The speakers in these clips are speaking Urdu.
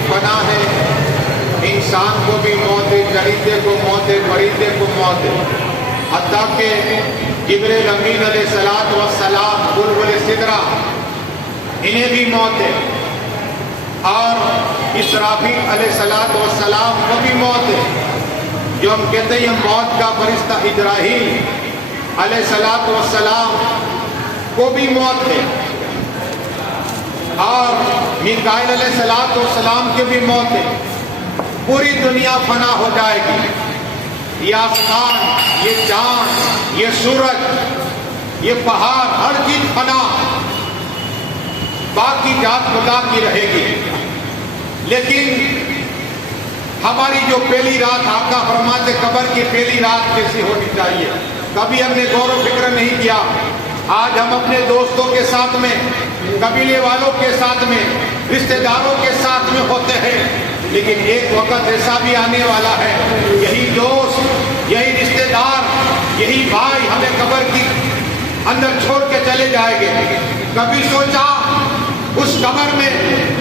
بھی فنا ہے، انسان کو بھی موت ہے، چرندے کو موت ہے، پرندے کو موت ہے، حتیٰ کہ جبریل امین علیہ الصلوۃ والسلام بلبل سدرہ انہیں بھی موت ہے، اور اسرافیل علیہ الصلوۃ والسلام کو بھی موت ہے، جو ہم کہتے ہیں یہ موت کا فرشتہ اجرائیل علیہ الصلوۃ والسلام کو بھی موت ہے، اور میکائیل علیہ الصلوۃ والسلام کی بھی موت ہے۔ پوری دنیا فنا ہو جائے گی، یہ آسمان، یہ چاند، یہ سورج، یہ پہاڑ، ہر چیز فنا، باقی ذات خدا کی رہے گی۔ لیکن ہماری جو پہلی رات آقا فرماتے قبر کی پہلی رات کیسی ہونی چاہیے، کبھی ہم نے غور و فکر نہیں کیا۔ آج ہم اپنے دوستوں کے ساتھ میں، قبیلے والوں کے ساتھ میں، رشتہ داروں کے ساتھ میں ہوتے ہیں، لیکن ایک وقت ایسا بھی آنے والا ہے، یہی دوست، یہی رشتہ دار، یہی بھائی ہمیں قبر کی اندر چھوڑ کے چلے جائیں گے۔ کبھی سوچا اس قبر میں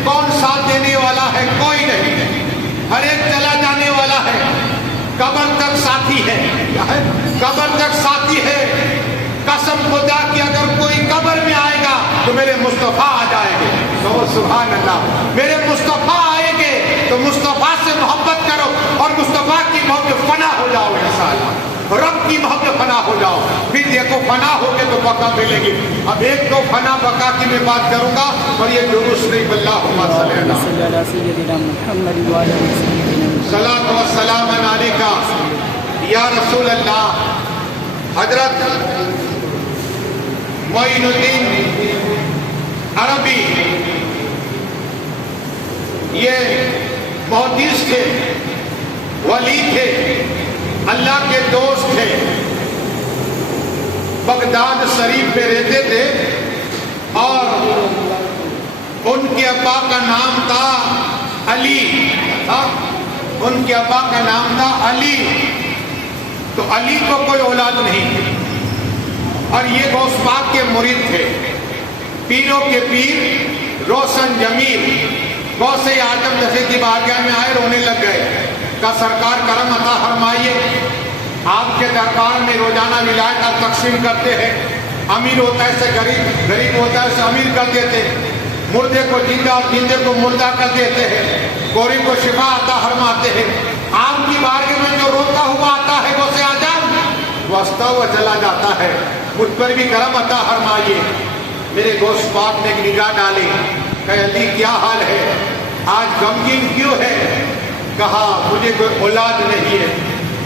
کون ساتھ دینے والا ہے؟ کوئی نہیں، ہر ایک چلا جانے والا ہے۔ قبر تک ساتھی ہے، قبر تک ساتھی ہے۔ قسم خدا کی اگر کوئی قبر میں آئے گا تو میرے مصطفیٰ آ جائیں گے، تو سبحان اللہ، میرے مصطفیٰ آئیں گے تو مصطفیٰ سے محبت کرو اور مصطفیٰ کی محبت فنا ہو جاؤ انشاءاللہ، رب کی محبت فنا ہو جاؤ، پھر دیکھو فنا ہو کے تو بقا ملے گی۔ اب ایک تو فنا بقا کی میں بات کروں گا، اور یہ درود شریف اللہم صلی اللہ علیہ سیدنا محمد وعلی آلہ سیدنا صلاۃ و سلام علیکہ یا رسول اللہ۔ حضرت معین الدین عربی یہ محدث تھے، ولی تھے، اللہ کے دوست تھے، بغداد شریف پہ رہتے تھے، اور ان کے ابا کا نام تھا علی، ان کے ابا کا نام تھا علی، تو علی کو کوئی اولاد نہیں تھی، اور یہ غوث پاک کے مرید تھے، پیروں کے پیر روشن جمیل غوث اعظم جیسے کی بارگاہ میں آئے، رونے لگ گئے، کہ سرکار کرم عطا فرمائیے، آپ کے دربار میں روزانہ ولایت آپ تقسیم کرتے ہیں، امیر ہوتا ہے اسے غریب، غریب ہوتا ہے اسے امیر کر دیتے، مردے کو زندہ اور زندے کو مردہ کر دیتے ہیں، کوری کو شفا عطا فرماتے ہیں، آپ کی بارگاہ میں جو روتا ہوا آتا ہے غوث اعظم وہ ہنستا ہوا چلا جاتا ہے، مجھ پر بھی کرم عطا فرمائیے۔ میرے غوث پاک نے ایک نگاہ ڈالی، کہ علی کیا حال ہے، آج غمگین کیوں ہے؟ کہا مجھے کوئی اولاد نہیں ہے،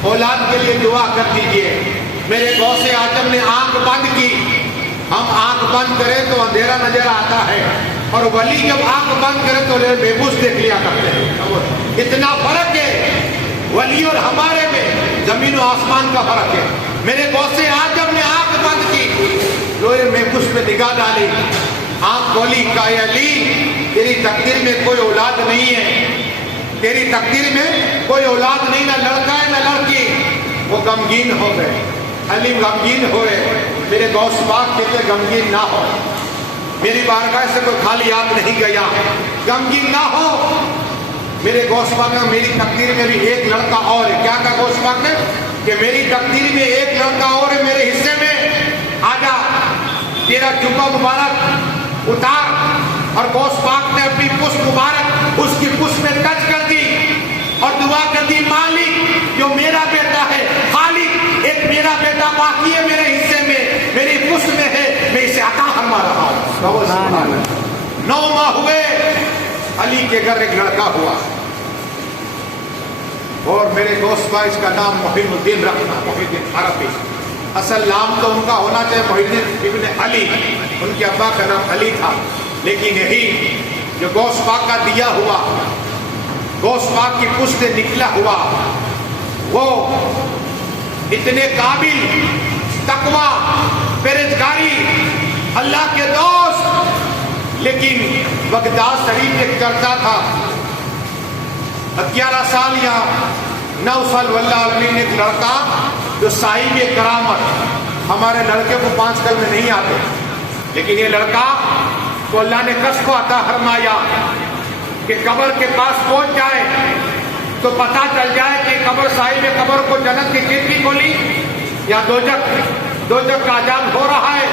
اولاد کے لیے دعا کر دیجئے۔ میرے غوث اعظم نے آنکھ بند کی، ہم آنکھ بند کریں تو اندھیرا نظر آتا ہے، اور ولی جب آنکھ بند کرے تو بےبوس دیکھ لیا کرتے ہیں۔ اتنا فرق ہے ولی اور ہمارے میں، زمین و آسمان کا فرق ہے۔ میرے غوث اعظم نے آنکھ بند کی، لوہے محبوس میں نگاہ ڈالی، آنکھ کھولی، کہا اے علی تیری تقدیر میں کوئی اولاد نہیں ہے، تیری تقدیر میں کوئی اولاد نہیں، نہ لڑکا ہے نہ لڑکی۔ وہ غمگین ہو گئے، علی غمگین ہوئے۔ میرے غوث پاک کہتے غمگین نہ ہو، میری بارگاہ سے کوئی خالی ہاتھ نہیں گیا، غمگین نہ ہو۔ میرے غوث پاک نے میری تقدیر میں بھی ایک لڑکا اور ہے۔ کیا کہا غوث پاک نے؟ کہ میری تقدیر میں ایک لڑکا اور ہے، میرے حصے میں آجا، تیرا جبہ مبارک اتار۔ اور غوث پاک نے اپنی پشت مبارک اس کی پشت میں ٹچ کر دی اور دعا کر دی، مالک جو میرا بیٹا ہے، خالق ایک میرا بیٹا باقی ہے میرے حصے میں، میری پشت میں ہے، میں اسے عطا فرما رہا ہوں۔ 9 ماہ ہوئے، علی کے گھر ایک لڑکا ہوا، اور میرے غوث پاک اس کا نام محی الدین رکھنا، محی الدین عربی، اصل نام تو ان کا ہونا چاہے محی الدین ابن علی، ان کے ابا کا نام علی تھا، لیکن یہی جو غوث پاک کا دیا ہوا، غوث پاک کی پشت سے نکلا ہوا، وہ اتنے قابل، تقوی، پرہیزگاری، اللہ کے دوست، لیکن بغداد شریف ایک چرچا تھا، 11 سال یا 9 سال واللہ عالمین ایک لڑکا جو صاحب کرامت، ہمارے لڑکے کو 5 کل میں نہیں آتے، لیکن یہ لڑکا کو اللہ نے کشف عطا فرمایا، کہ قبر کے پاس پہنچ جائے تو پتہ چل جائے کہ قبر صاحب قبر کو جنت کی کھڑکی کھولی یا دوزخ کا عذاب ہو رہا ہے،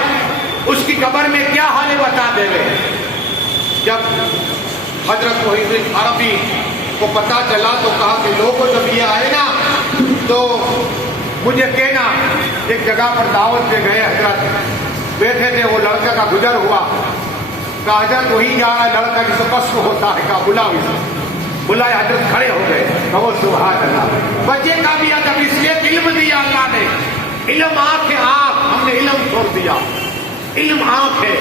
اس کی قبر میں کیا حال ہے بتا دے گئے۔ جب حضرت محی الدین عربی کو پتہ چلا تو کہا کہ لوگوں جب یہ آئے نا تو مجھے کہنا۔ ایک جگہ پر دعوت پہ گئے، حضرت بیٹھے تھے، وہ لڑکا کا گزر ہوا، کہا حضرت وہی جا رہا ہے لڑکا جسے قصف ہوتا ہے، کہا بلاؤ اسے۔ بلائے، حضرت کھڑے ہو گئے، کہو سبحان اللہ۔ بچے کا بھی ادب، اس لیے علم دیا اللہ نے۔ علم آنکھ ہے، آنکھ، ہم نے علم چھوڑ دیا۔ علم آنکھ ہے،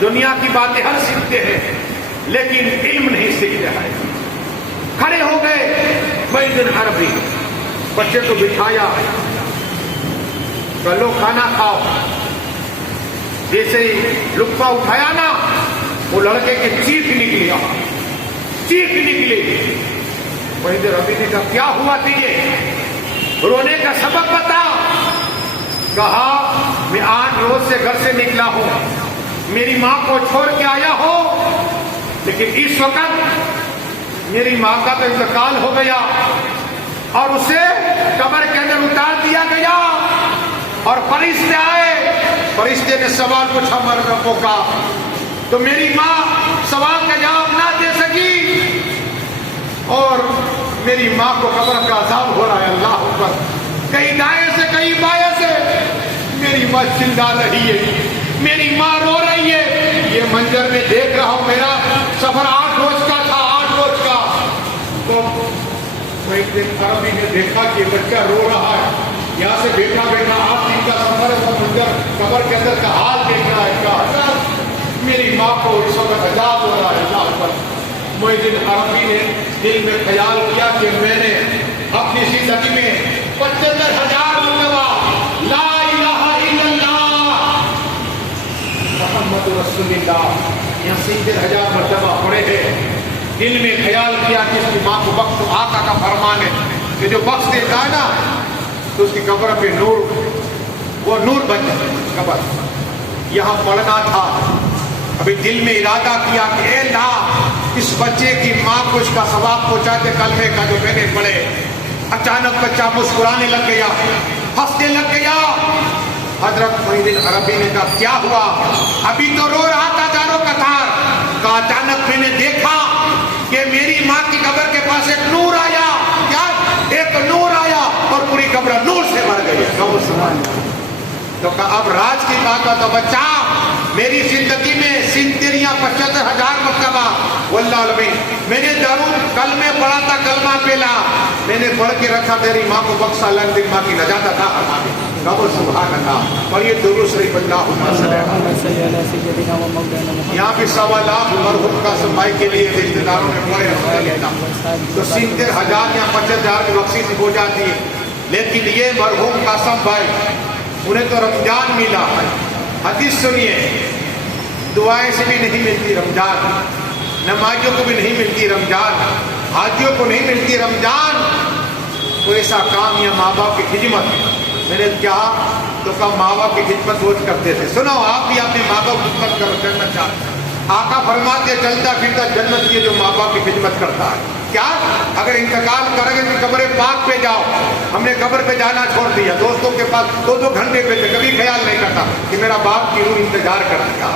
دنیا کی باتیں ہر سیکھتے ہیں لیکن علم نہیں سیکھ رہا ہے۔ کھڑے ہو گئے محی الدین عربی، بچے کو بٹھایا، چلو کھانا کھاؤ۔ جیسے ہی لقمہ اٹھایا نا، وہ لڑکے کی چیخ نکلی، چیخ نکلی۔ محی الدین عربی نے کہا کیا ہوا تجھے؟ رونے کا سبب بتا۔ کہا میں آج روز سے گھر سے نکلا ہوں، میری ماں کو چھوڑ کے آیا ہوں، لیکن اس وقت میری ماں کا تو انتقال ہو گیا اور اسے قبر کے اندر اتار دیا گیا، اور فرشتے آئے، فرشتے نے سوال پوچھا مر ربوں کا، تو میری ماں سوال کا جواب نہ دے سکی اور میری ماں کو قبر کا عذاب ہو رہا ہے۔ اللہ اکبر۔ کہیں دائیں سے کہیں بائیں سے میری ماں چلا رہی ہے، میری ماں رو رہی ہے۔ یہ منظر میں دیکھ رہا ہوں، میرا سفر 8 روز کا تھا، 8 روز کا۔ تو محی الدین عربی نے دیکھا کہ بچہ رو رہا ہے، یہاں سے بیٹھا بیٹھا 8 دن کا سفر ہے، وہ منظر قبر کے اندر کا حال دیکھ رہا ہے۔ کہا میری ماں کو اس وقت عذاب ہو رہا ہے۔ اللہ پر محی الدین عربی نے دل میں خیال کیا کہ میں نے اپنی زندگی میں 75,000 مرتبہ لا الہ الا اللہ محمد رسول اللہ یہاں 70,000 مرتبہ پڑھے ہیں۔ دل میں خیال کیا کہ اس کی ماں کو بخش، آقا کا فرمان ہے کہ جو بخش دیتا ہے نا تو اس کی قبر پہ نور، وہ نور بن جائے قبر۔ یہاں پڑھنا تھا، ابھی دل میں ارادہ کیا کہ اے اللہ اس بچے کی ماں کو اس کا ثواب پہنچاتے کلمے کا جو میں نے پڑھے۔ اچانک بچہ مسکرانے لگ گیا، ہنسنے لگ گیا۔ حضرت محی الدین عربی نے کہا کیا ہوا؟ ابھی تو رو رہا تھا دارو قطار۔ کہا اچانک میں نے دیکھا کہ میری ماں کی قبر کے پاس ایک نور آیا، کیا ایک نور آیا اور پوری قبر نور سے بھر گئی۔ تو کہا اب راج کی بات ہے تو بچہ میری زندگی میں 75,000 مرتبہ واللہ العظیم میں نے درود کلمے پڑھا تھا، کلمہ پہلا میں نے پڑھ کے رکھا، تیری ماں کو بخشا، اللہ تیری ماں کی نجات عطا فرما دے۔ کہو سبحان اللہ۔ اور یہ درود شریف اللہم صلی علی سیدنا و مولانا محمد۔ یہاں بھی 1.25 مرحوم قاسم بھائی کے لیے رشتہ داروں نے پڑھے تو 70,000 یا 50,000 کی بخشش ہو جاتی ہے، لیکن یہ مرحوم قاسم بھائی انہیں تو رمضان ملا۔ حدیث سنیے، دعائیں سے بھی نہیں ملتی رمضان، نمازیوں کو بھی نہیں ملتی رمضان، حاجیوں کو نہیں ملتی رمضان۔ کوئی ایسا کام یا ماں باپ کی خدمت، میں نے کہا تو کہا ماں باپ کی خدمت روز کرتے تھے۔ سنو آپ بھی اپنے ماں باپ کی خدمت کرو، جنت چاہتے۔ آقا فرماتے چلتا پھرتا جنت یہ جو ماں باپ کی خدمت کرتا ہے۔ کیا اگر انتقال کریں گے تو قبر پاک پہ جاؤ۔ ہم نے قبر پہ جانا چھوڑ دیا، دوستوں کے پاس 2-2 گھنٹے پہ تھے، کبھی خیال نہیں کرتا کہ میرا باپ کی روح انتظار کر دیا۔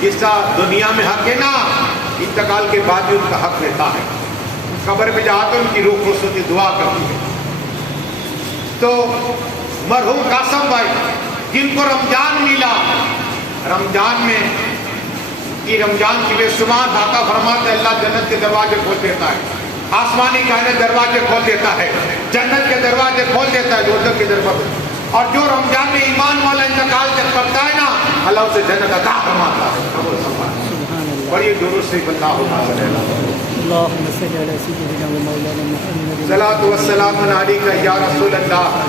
جس کا دنیا میں حق ہے نا، انتقال کے بعد بھی ان کا حق رہتا ہے۔ قبر پہ جاتے ان کی روح خوش ہوتی، دعا کرتی ہے۔ تو مرحوم قاسم بھائی جن کو رمضان ملا، رمضان میں رمضان کی بے شمار آقا فرماتے اللہ جنت کے دروازے کھول دیتا ہے، آسمانی کائنات دروازے کھول دیتا ہے، جنت کے دروازے کھول دیتا ہے، دوزخ کے دروازے۔ اور جو رمضان میں ایمان والا انتقال کرتا ہے نا، اللہ اسے جنت عطا فرماتا ہے۔ اور یہ درود شریف اللہم صلی علی سیدنا و مولانا محمد صلاۃ و السلام علیک یا رسول اللہ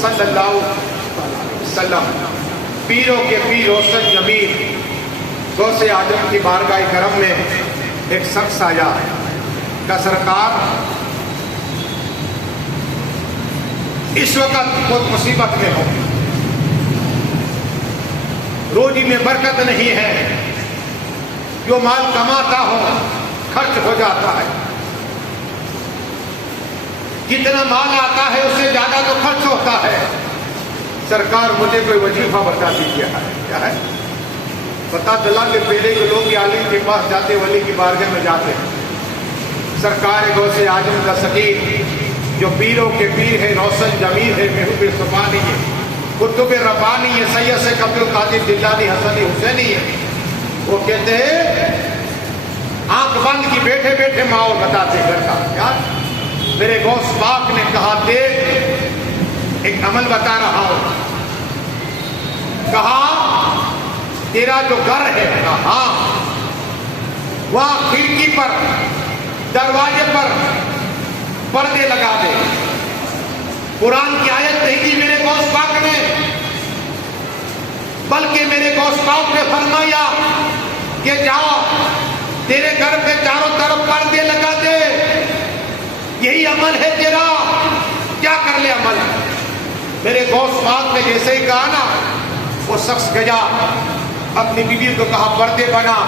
صلی اللہ علیہ وسلم۔ پیروں کے پیر حسن جمیل غوث اعظم کی بارگاہ کرم میں ایک شخص آیا کہ سرکار اس وقت بہت مصیبت میں ہو، روزی میں برکت نہیں ہے، جو مال کماتا ہو خرچ ہو جاتا ہے، جتنا مال آتا ہے اس سے زیادہ تو خرچ ہوتا ہے۔ سرکار مجھے کوئی وظیفہ بتا دیجیے، کیا ہے؟ پتا چلا کہ پہلے کے لوگ عالم کے پاس جاتے، ولی کی بارگاہ میں جاتے، سرکار غوث اعظم کا سکیر جو پیروں کے پیر ہے، روشن ضمیر ہے، محبوب صفانی ہے، قطب ربانی ہے، سید سے عبد القادر جیلانی حسنی حسینی ہے، وہ کہتے ہیں آنکھ بند کی بیٹھے بیٹھے ماحول بتاتے گھر کا، کیا؟ میرے غوث پاک نے کہا دیکھ ایک عمل بتا رہا ہوں، کہا تیرا جو گھر ہے، کہا ہاں، وہاں کھڑکی پر دروازے پر پردے لگا دے۔ قرآن کی آیت نہیں دی میرے غوث پاک نے، بلکہ میرے غوث پاک نے فرمایا کہ جاؤ تیرے گھر پہ چاروں طرف پردے لگا دے، یہی عمل ہے تیرا، کیا کر لے عمل۔ میرے غوث پاک نے جیسے ہی کہا نا، وہ شخص گیا اپنی بیوی کو کہا پردے بنا،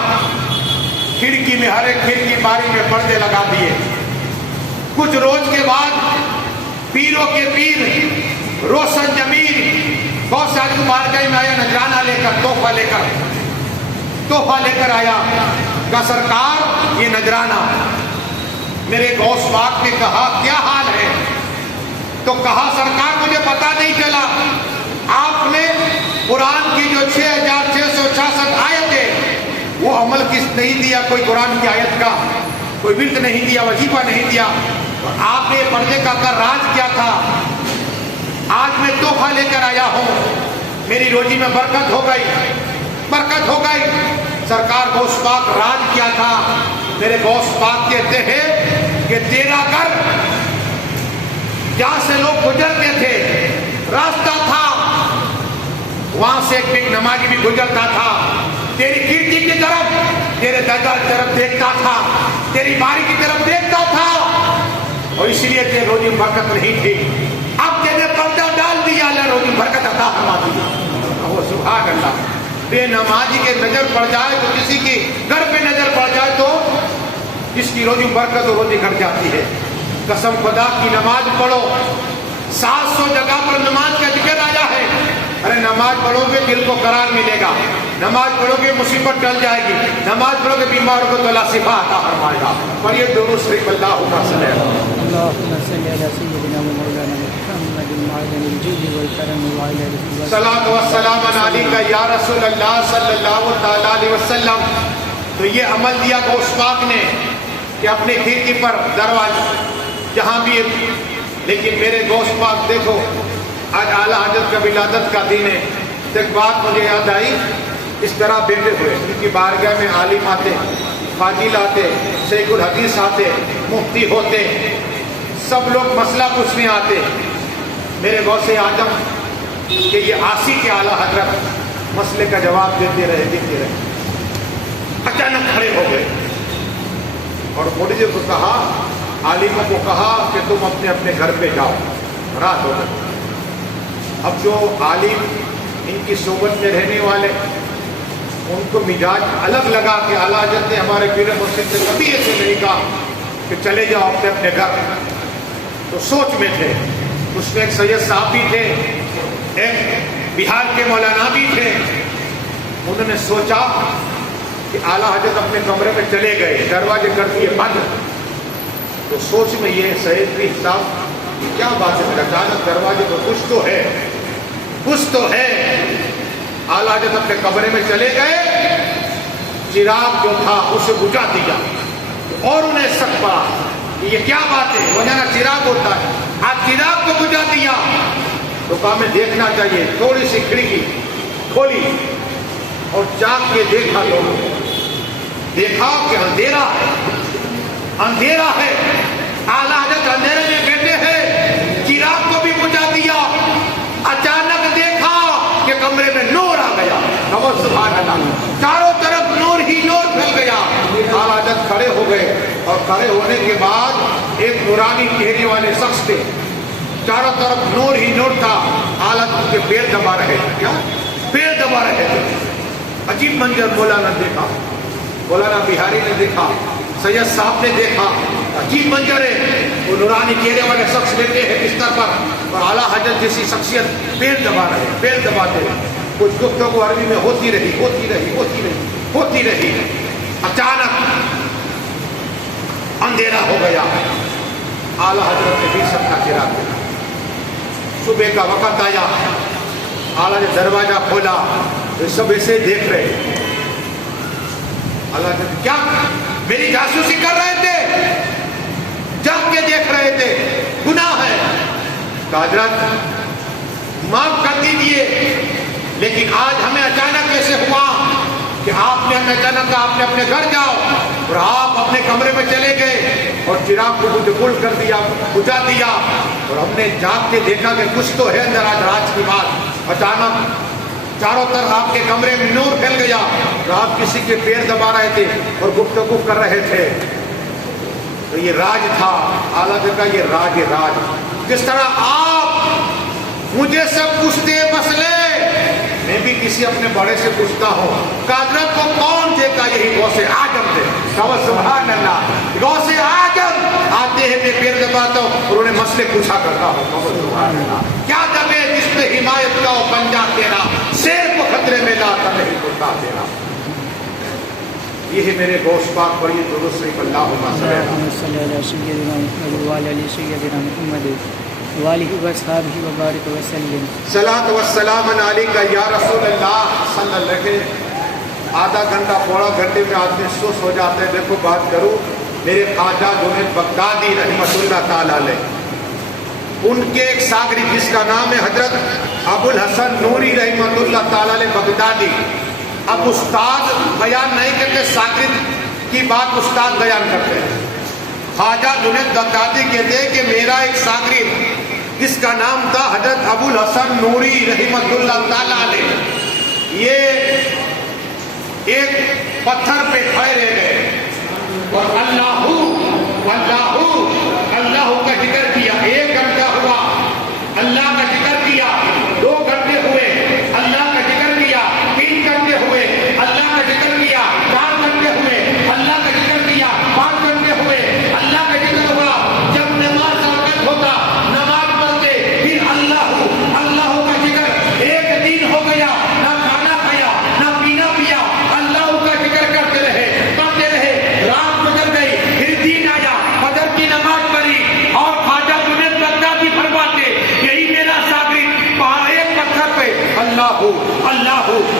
کھڑکی میں ہر ایک کھڑکی باری میں پردے لگا دیے۔ کچھ روز کے بعد پیروں کے پیر روشن ضمیر غوث اعظم بارگاہ میں آیا، نذرانہ لے کر، تحفہ لے کر آیا، کہا سرکار یہ نذرانہ۔ میرے غوث پاک نے کہا کیا حال ہے؟ تو کہا سرکار مجھے پتا نہیں چلا، آپ نے قرآن کی جو 6666 آیتیں وہ عمل کس نہیں دیا، کوئی قرآن کی آیت کا کوئی ورد نہیں دیا، وظیفہ نہیں دیا، تو آپ نے پردے کا راز کیا تھا؟ آج میں تحفہ لے کر آیا ہوں، میری روزی میں برکت ہو گئی۔ سرکار غوث پاک راز کیا تھا؟ میرے غوث پاک کہتے ہیں کہ تیرا گھر جہاں سے لوگ گزرتے تھے راستہ تھا، وہاں سے ایک نمازی بھی گزرتا تھا، تیری کھڑکی کی طرف، تیرے درگاہ کی طرف دیکھتا تھا، تیری باری کی طرف دیکھتا تھا، اور اس لیے تیری روزی برکت نہیں تھی۔ اب تیرے پردہ ڈال دیا، اللہ روزی برکت عطا فرما دیا۔ وہ سبحان اللہ، بے نمازی کے نظر پڑ جائے تو کسی کی گھر پہ نظر پڑ جائے تو جس کی روزی برکت و روزی گھٹ جاتی ہے۔ قسم خدا کی نماز پڑھو، 700 جگہ پر نماز کا ذکر آیا ہے۔ ارے نماز پڑھو گے دل کو قرار ملے گا، نماز پڑھو گے مصیبت ٹل جائے گی، نماز پڑھو گے بیماروں کو تو اللہ شفا عطا فرمائے گا۔ اور یہ دونوں شریف اللہم صلی صلاۃ و سلام علیک یا رسول اللہ صلی اللہ تعالیٰ علیہ وسلم۔ تو یہ عمل دیا غوث پاک نے کہ اپنے کھڑکی پر دروازہ جہاں بھی، لیکن میرے غوث پاک دیکھو آج اعلیٰ حضرت کا ولادت کا دن ہے، ایک بات مجھے یاد آئی، اس طرح بیٹھے ہوئے ان کی بارگاہ میں عالم آتے، فاضل آتے، شیخ الحدیث آتے، مفتی ہوتے، سب لوگ مسئلہ پوچھنے آتے۔ میرے غوث اعظم کہ یہ آسی کے اعلیٰ حضرت مسئلے کا جواب دیتے رہے، اچانک کھڑے ہو گئے اور مولوی کو کہا، عالموں کو کہا کہ تم اپنے اپنے گھر پہ جاؤ، رات ہو گئی۔ اب جو عالم ان کی صحبت میں رہنے والے ان کو مزاج الگ لگا کہ اعلیٰ حضرت نے ہمارے پیر مرشد سے کبھی ایسے نہیں کہا کہ چلے جاؤ اپنے اپنے گھر، تو سوچ میں تھے۔ اس میں ایک سید صاحب بھی تھے، ایک بہار کے مولانا بھی تھے، انہوں نے سوچا کہ اعلیٰ حضرت اپنے کمرے میں چلے گئے، دروازے کر دیے بند، تو سوچ میں یہ سید بھی صاحب کیا بات ہے، اچانک دروازے پر کچھ تو ہے۔ اعلیٰ حضرت اپنے کمرے میں چلے گئے، چراغ جو تھا اسے بجھا دیا، اور انہیں شک پڑا کہ یہ کیا بات ہے، روزانہ چراغ ہوتا ہے، آج چراغ کو بجھا دیا۔ تو کہا میں دیکھنا چاہیے، تھوڑی سی کھڑکی کھولی اور جاگ کے دیکھا، تو دیکھا کہ اندھیرا ہے، اعلیٰ حضرت اندھیرے میں بیٹھے ہیں، چراغ کو بھی بجھا دیا۔ اچانک دیکھا کہ کمرے میں نور آ گیا، سبحان اللہ، چاروں طرف نور ہی نور پھیل گیا۔ اعلیٰ حضرت کھڑے ہو گئے، اور کھڑے ہونے کے بعد ایک نورانی چہرے والے شخص تھے، چاروں طرف نور ہی نور تھا، اعلیٰ حضرت کے پیر دبا رہے تھے، کیا پیر دبا رہے تھے۔ عجیب منظر مولانا دیکھا، مولانا بہاری نے دیکھا، سید صاحب نے دیکھا عجیب منظر ہے، وہ نورانی چہرے والے شخص لیتے ہیں بستر پر اور اعلیٰ حضرت جیسی شخصیت پیر دبا رہے، پیر دباتے ہیں. کچھ گفتگو عربی میں ہوتی رہی. اچانک اندھیرا ہو گیا. اعلیٰ حضرت نے 20 کا چراغ دیکھا. صبح کا وقت آیا. اعلیٰ نے دروازہ کھولا، سب ایسے دیکھ رہے. اعلیٰ نے کیا میری جاسوسی کر رہے تھے؟ جاگ کے دیکھ رہے تھے، گناہ ہے. حضرت معاف کر دیجیے، لیکن آج ہمیں اچانک ایسے ہوا کہ آپ نے ہمیں اچانک کہا آپ نے اپنے گھر جاؤ، اور آپ اپنے کمرے میں چلے گئے اور چراغ کو گل کر دیا، بجھا دیا، اور ہم نے جاگ کے دیکھا کہ کچھ تو ہے اندر. آج رات کی بات، اچانک چاروں طرف آپ کے کمرے میں نور پھیل گیا اور آپ کسی کے پیر دبا رہے تھے اور گفتگو کر رہے تھے. تو یہ راج تھا. اعلیٰ کا یہ راج. جس طرح آپ مجھے سب پوچھتے مسئلے، میں بھی کسی اپنے بڑے سے پوچھتا ہوں. حضرت کو کون دیتا؟ یہی غوث اعظم تھے. سبحان اللہ. غوث اعظم آتے ہیں، میں پیر دباتا ہوں اور انہیں مسئلے پوچھا کرتا ہوں. سبحان اللہ. کیا دبے جس پہ حمایت کا پنجہ تیرا، شیر کو خطرے میں لاتا نہیں کرتا تیرا. یہ ہے میرے غوث پاک پر یہ درود شریف. اللہم صلی علی سیدنا محمد وعلی آل سیدنا محمد وآلہ وصحبہ وبارک وسلم. صلاۃ والسلام علیک یا رسول اللہ صلی اللہ علیہ وسلم. آدھا گھنٹہ پونا گھنٹے میں آدمی سست ہو جاتے ہیں. دیکھو بات کروں، میرے خواجہ جنید بغدادی رحمۃ اللہ تعالی علیہ، ان کے ایک شاگرد جس کا نام ہے حضرت ابو الحسن نوری رحمۃ اللہ تعالی علیہ بغدادی. اب استاد بیان نہیں کرتے، شاگرد کی بات استاد بیان کرتے ہیں. خواجہ جنید بغدادی کہتے ہیں کہ میرا ایک شاگرد جس کا نام تھا حضرت ابو الحسن نوری رحمۃ اللہ تعالی علیہ، یہ ایک پتھر پہ کھڑے رہ گئے اور اللہ کا ذکر کیا. 1 گھنٹہ ہوا، اللہ کا ذکر کیا. 2 گھنٹے ہوئے، اللہ کا ذکر کیا. 3 گھنٹے ہوئے، اللہ کا ذکر کیا. 4 گھنٹے ہوئے، اللہ کا ذکر کیا. 5 گھنٹے ہوئے، اللہ کا ذکر ہوا. جب نماز کا وقت ہوتا، نماز پڑھتے، پھر اللہ کا ذکر. 1 دن ہو گیا، نہ کھانا کھایا نہ پینا پیا، اللہ کا ذکر کرتے رہے. رات گزر گئی، پھر دن آیا، فجر کی نماز پڑھی اور خواجہ جنید بغدادی فرماتے یہی میرا شاگرد ایک پتھر پہ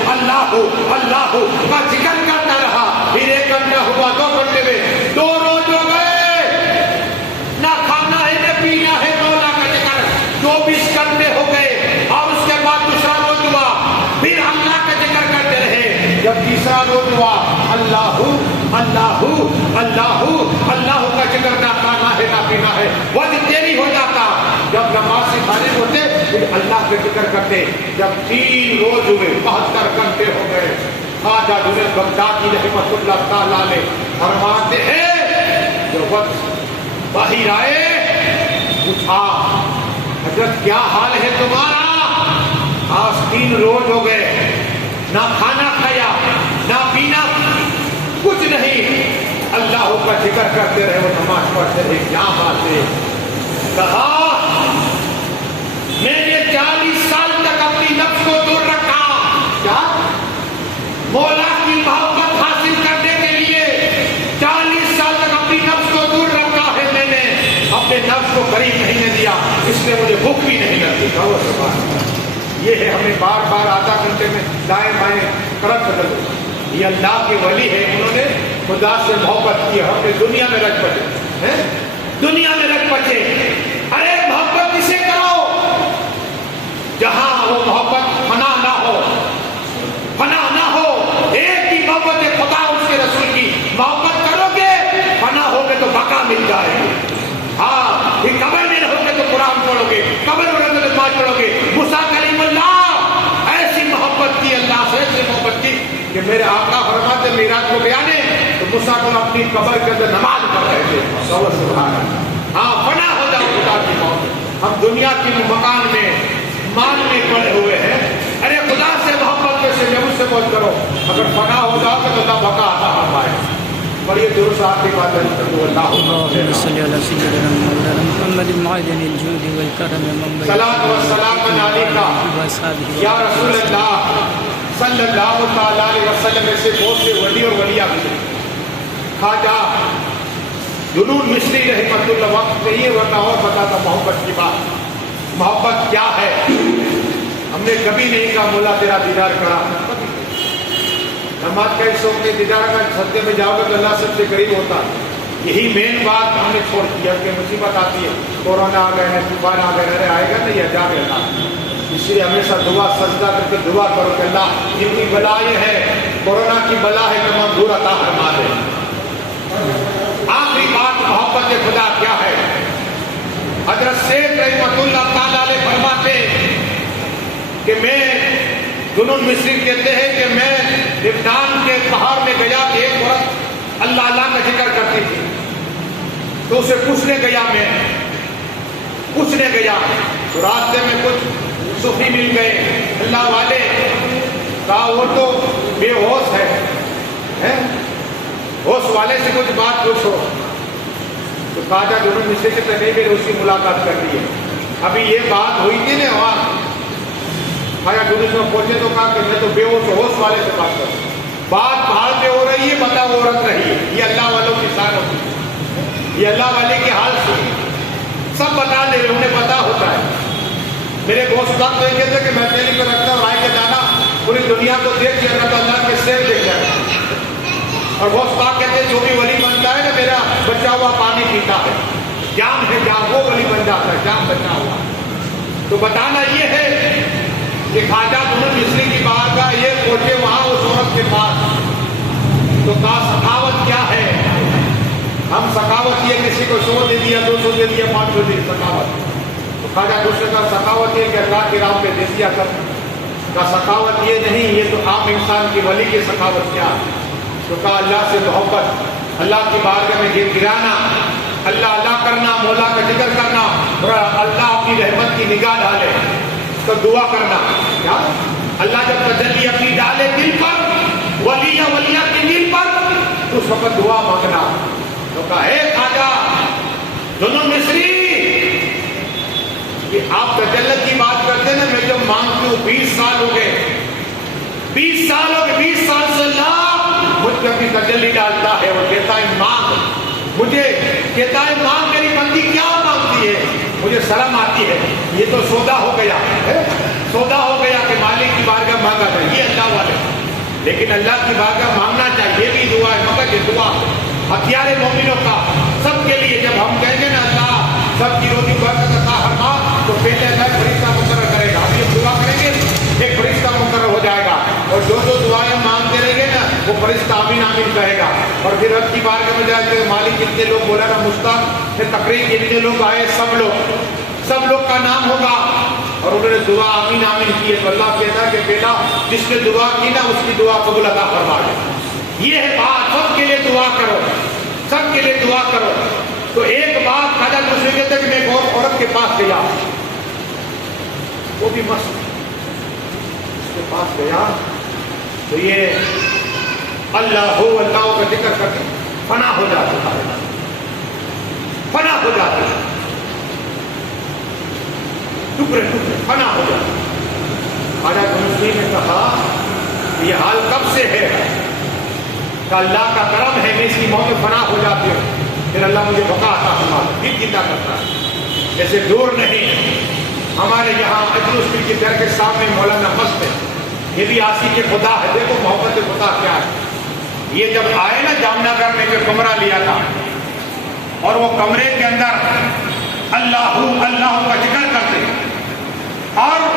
اللہ کا ذکر کرتا رہا. پھر 1 گھنٹہ ہوا، 2 گھنٹے میں 2 روز ہو گئے، نہ کھانا ہے نہ پینا ہے، مولا کا ذکر. 24 گھنٹے ہو گئے اور اس کے بعد دوسرا روز ہوا، پھر اللہ کا ذکر کرتے رہے. جب تیسرا روز ہوا، اللہ کا ذکر، نہ کھانا ہے نہ پینا ہے. وقت دیری ہو جاتا، جب نماز سے فارغ ہوتے پھر اللہ کا ذکر کرتے. جب 3 روز ہوئے، 72 گھنٹے ہو گئے. خواجہ جنید بغدادی رحمۃ اللہ تعالی علیہ فرماتے ہیں جو وقت باہر آئے، پوچھا حضرت کیا حال ہے تمہارا؟ آج 3 روز ہو گئے، نہ کھانا کھایا نہ پینا، کچھ نہیں، اللہ کا ذکر کرتے رہے، وہ نماز پڑھتے رہے. کیا بات ہے؟ کہا میں نے 40 سال تک اپنی نفس کو دور رکھا. کیا؟ مولا کی محبت حاصل کرنے کے لیے 40 سال تک اپنی نفس کو دور رکھا ہے. میں نے اپنے نفس کو قریب نہیں دیا، اس لیے مجھے بھوک بھی نہیں لگتی. یہ ہے ہمیں بار بار آدھا گھنٹے میں دائیں بائیں کرت بدل. یہ اللہ کے ولی ہے، انہوں نے خدا سے محبت کی. ہم نے دنیا میں رچ بچے، دنیا میں رچ بچے. ارے محبت اسے کرو جہاں وہ محبت فنا نہ ہو، فنا نہ ہو. ایک ہی محبت ہے خدا اس کے رسول کی. محبت کرو گے، فنا ہو گے تو بقا مل جائے گی. ہاں، یہ قبر میں رہو گے تو قرآن پڑھو گے، قبر میں رہو گے تو نماز پڑھو گے. موسیٰ کلیم اللہ ایسی محبت کی اللہ سے، ایسی محبت کی کہ میرے آقا فرماتے میراج کو بیانے تو موسیٰ کو اپنی قبر کے اندر نماز پڑھ رہے تھے. سبحان اللہ. ہاں، فنا ہو جاؤ خدا کی محبت. ہم دنیا کی مکان میں، مال میں پڑے ہوئے ہیں. ارے خدا سے محبت سے مجھ سے بہت کرو. اگر فنا ہو جاؤ تو اللہ بقا عطا فرمائے. بڑی دور سے آپ کی بات کرو اللہ اللهم صل على سيدنا مولانا محمد معدن الجود والكرم منبع صلاۃ و سلام علیکہ یا رسول اللہ صلی اللہ تعالی علیہ وسلم سے بہت سے ولی اور ولیاں گزرے. خواجہ جنون مصری رحمۃ اللہ وقت نہیں ورنہ اور بتاتا محبت کی بات. محبت کیا ہے؟ ہم نے کبھی نہیں کہا مولا تیرا دیدار کرا. نماز کا اس وقت دیدار کا سجدے میں جاؤ گے تو اللہ سب سے قریب ہوتا. یہی مین بات ہم نے چھوڑ دیا کہ مصیبت آتی ہے, کورونا آ گئے, طوفان آ گئے, ارے آئے گا نہیں جا کے اللہ. اس لیے ہمیشہ دعا سجدہ کر کے دعا کرو کہ اللہ جتنی بلائیں ہیں, کورونا کی بلا ہے کہ ہم دور عطا فرما دے. آخری بات محبت خدا کیا ہے؟ حضرت شیخ رحمۃ اللہ تعالی علیہ فرماتے کہ میں جنون مصری کہتے ہیں کہ میں لبنان کے پہاڑ میں گیا کہ ایک عورت اللہ اللہ کا ذکر کرتی تھی, تو اسے پوچھنے گیا, میں پوچھنے گیا تو راستے میں کچھ صوفی مل گئے اللہ والے. کہا وہ تو بے ہوش ہے, ہوش والے سے کچھ بات پوچھو. تو خواجہ جنون مصری سے نہیں میری اس کی ملاقات کر لی ہے. ابھی یہ بات ہوئی تھی نا وہاں خواجہ جنون میں پہنچے تو کہا کہ میں تو بے ہوش والے سے بات کروں. بات پہاڑ پہ ہو رہی ہے, بتا وہ عورت رہی ہے. یہ اللہ والوں کی شان ہوتی ہے, یہ اللہ والے کے حال سنی سب بتا دے رہے, انہیں پتا ہوتا ہے. میرے دوست صاحب تو یہ کہتے کہ میں ٹیلی پہ رکھتا ہوں, رائے کے دانا پوری دنیا کو دیکھ کے اللہ کے سیر دیکھ جائے. اور وہ صاحب کہتے ہیں جو بھی ولی بنتا ہے نا میرا بچا ہوا پانی پیتا ہے, جام ہے جام, وہ ولی بن جاتا ہے, جام بچا ہوا. تو بتانا یہ ہے کہ خواجہ جنون مصری کی بارگاہ یہ پہنچے وہاں اس عورت کے پاس, تو کہا سخاوت کیا ہے؟ ہم سخاوت یہ کسی کو 100 دے دیا, 200 دے دیا, 500 دے دیا سخاوت. تو خواجہ دوسرے کا سخاوت یہ کہ اللہ کی راہ پہ دے دیا کر. کا سخاوت یہ نہیں, یہ تو عام انسان کی ولی کی سخاوت کیا ہے؟ تو کہا اللہ سے محبت, اللہ کی بارگاہ میں گر گرانا, اللہ اللہ کرنا, مولا کا ذکر کرنا, اور اللہ اپنی رحمت کی نگاہ ڈالے تو دعا کرنا. کیا اللہ جب تجلی اپنی ڈالے دل پر, ولی یا ولیہ کے دل پر, تو اس وقت دعا مانگنا. تو کہا ہے خواجہ جنون مصری کہ آپ تجلت کی بات کرتے نا, میں جب مانگتی ہوں 20 سال ہو گئے, 20 سال ہو گئے, 20 سال سے اللہ مجھ پہ اپنی تجلی ڈالتا ہے اور کہتا ہے مانگ, مجھے کہتا ہے مانگ, میری بندی کیا مانگتی ہے, مجھے شرم آتی ہے. یہ تو سودا ہو گیا, سودا ہو گیا کہ مالک کی بارگاہ مانگا تھا, یہ اللہ والے. لیکن اللہ کی بارگاہ مانگنا چاہیے, یہ بھی دعا ہے, مگر یہ دعا ہتھیار مومنوں کا سب کے لیے. جب ہم کہیں گے نا اللہ سب کی روزی برکت عطا فرما, تو پہلے اللہ فرشتہ مقرر کرے گا. ہم یہ دعا کریں گے ایک فرشتہ مقرر ہو جائے گا, اور جو دعائیں مانگتے رہیں گے نا وہ فرشتہ آمین آمین کہے گا. اور پھر رب کی بارگاہ میں جائے کہ مالک جتنے لوگ مولانا مشتاق سے تقریر جتنے لوگ آئے سب لوگ کا نام ہوگا, اور انہوں نے دعا آمین آمین کی ہے. تو اللہ کہتا ہے کہ بیٹا جس نے دعا کی نا اس کی دعا قبول عطا فرما دے. یہ ہے بات, سب کے لیے دعا کرو, سب کے لیے دعا کرو. تو ایک بات خواجہ دوسرے کہتے کہ میں ایک اور عورت کے پاس گیا, وہ بھی مست, اس کے پاس گیا تو یہ اللہ کا ذکر کر کے فنا ہو جاتا ہے, فنا ہو جاتا ہے, ٹکڑے ٹکڑے فنا ہو جاتا ہے. خواجہ دوسری نے کہا یہ حال کب سے ہے؟ کہ اللہ کا کرم ہے, میں اس کی موت میں فنا ہو جاتی ہوں, پھر اللہ مجھے بقا عطا فرما پھر زندہ کرتا ہے. جیسے دور نہیں, ہمارے یہاں اجلس کے گھر کے سامنے مولانا مست ہے, یہ بھی عاشق خدا ہے. دیکھو محبت خدا کیا ہے. یہ جب آئے نا جام نگر میں جو کمرہ لیا تھا, اور وہ کمرے کے اندر اللہ اللہ کا ذکر کرتے, اور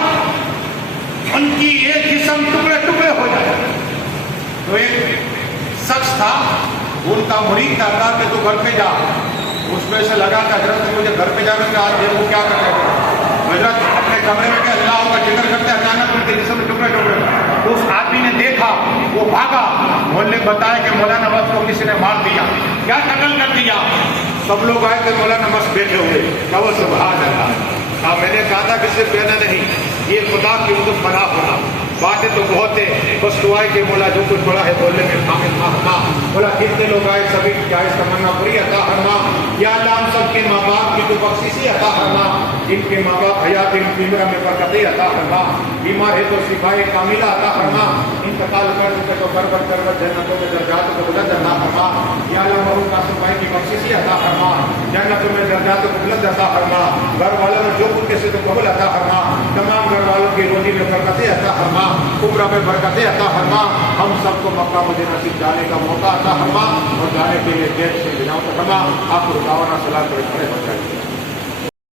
ان کی ایک جسم ٹکڑے ٹکڑے ہو جاتا. تو ایک شخص تھا, ان کا مرید تھا, کہا کہ تو گھر پہ جا. اس میں سے لگا کہ حضرت مجھے گھر پہ جانے کا آج دیکھو کیا کرتے ہیں. حضرت اپنے کمرے میں کہ اللہ کا ذکر کرتے, اچانک ان کے جسم میں ٹکڑے ٹکڑے. تو اس آدمی نے دیکھا, وہ بھاگا, محلے بتایا کہ مولانا مست کو کسی نے مار دیا, کیا قتل کر دیا. سب لوگ آئے کہ مولانا مست بیٹھے ہوئے, کیا وہ سبحان اللہ. میں نے کہا تھا کہ صرف کہنا نہیں, یہ خدا کی مدد پناہ ہونا, باتیں تو بہت ہے، بس دعائیں کہ مولا جو کچھ بڑا ہے بولنے میں کامل فرما۔ مولا کتنے لوگ آئے سبھی کی جائز تمنا پوری عطا فرما۔ یا اللہ ہم سب کے ماں باپ کی تو بخششی عطا فرما، جن کے ماں باپ حیات الفیمرہ میں برکتیں عطا فرما، بیمار ہے تو شفائے کاملہ عطا فرما، انتقال کر چکے تو کر جنتوں میں درجات کو بلند عطا فرما۔ یا اللہ مرحوم قاسم بھائی کی بخششی عطا فرما، جنتوں میں درجات کو بلند عطا فرما، گھر والوں میں جو کچھ کیسے تو قبول عطا فرما، تمام گھر والوں کی روزی میں برکتیں عطا فرما، عمرہ میں برکتیں عطا فرما، ہم سب کو مکہ مدینہ سے جانے کا موقع عطا فرما اور جانے کے لیے دیش سے بناؤ فرما۔ آپ کو دعوانا صلاح کرے بچائیے۔